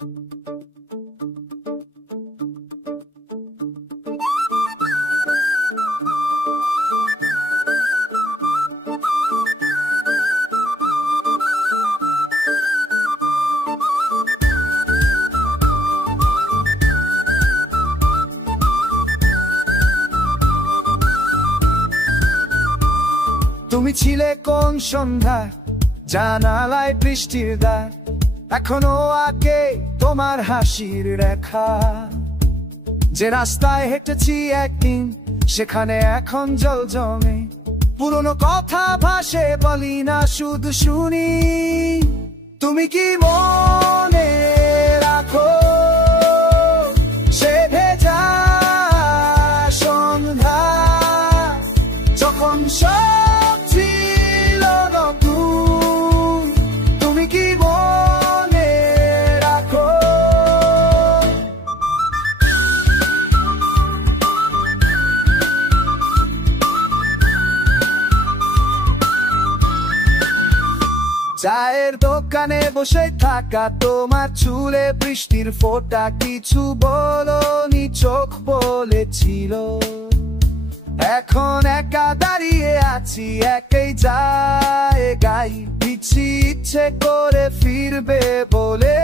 তুমি ছিলে কোন সন্ধ্যা জানালায় বৃষ্টির দাগ, এখনো আগে তোমার হাসির রেখা। যে রাস্তায় হেঁটেছি একদিন সেখানে এখন জল জমে, পুরনো কথা ভাসে বলি না শুধু শুনি। তুমি কি মনে রাখো সে ভেজা সন্ধ্যা, যখন সব ছিল নতুন? তুমি কি মনে রাখো? চায়ের দোকানে বসে থাকা তোমার চুলে বৃষ্টির ফোঁটা, কিছু বলনি চোখ বলেছিল। এখন একা দাঁড়িয়ে আছি একই জায়গায়, ইচ্ছে করে ফিরবে বলে।